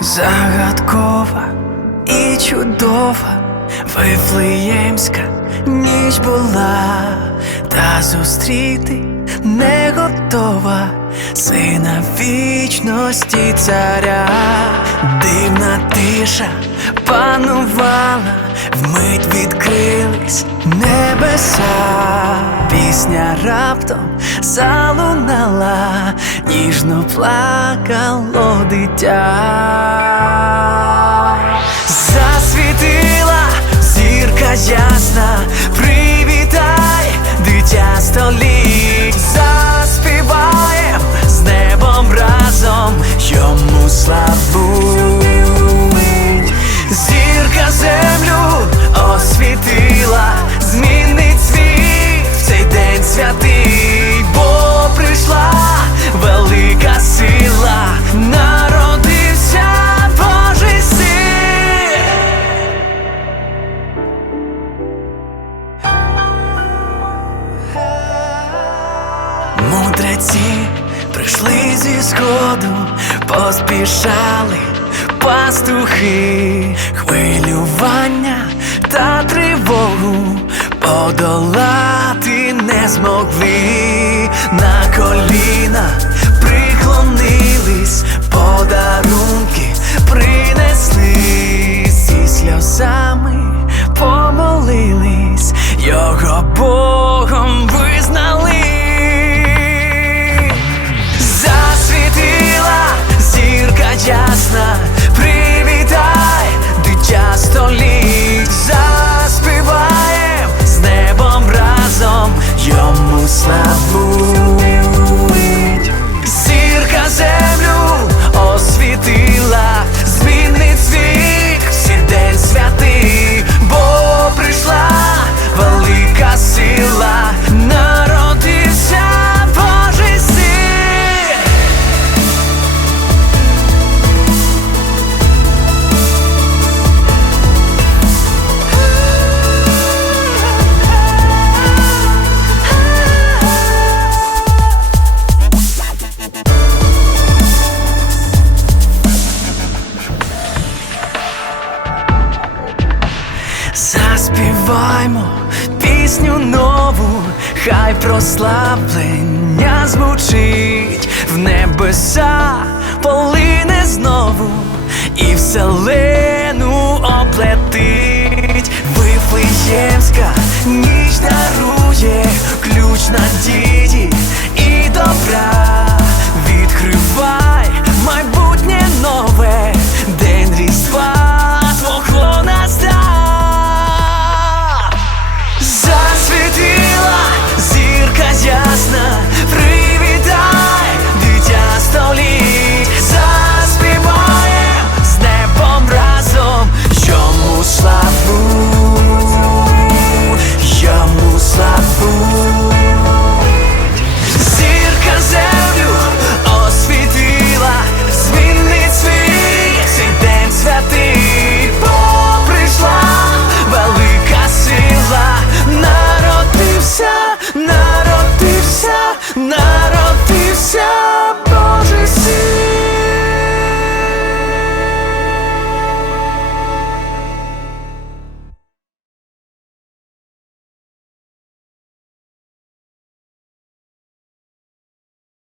загадкова і чудова, вифлеємська ніч була, та зустріти не готова, сина вічності царя, дивна тиша панувала, вмить відкрились небеса, пісня раптом залунала, ніжно плакало дитя. Засвітила зірка ясна, святий, бо прийшла велика сила, народився Божий син. Мудреці прийшли зі сходу, поспішали пастухи, хвилювання подолати не змогли. На коліна, приклонились, подарунки принесли. Зі сльозами, помолились, його Богом na. Заспіваймо пісню нову, хай прославлення звучить в небеса, полине знову і вселену оплетить. Вифлеємська ніч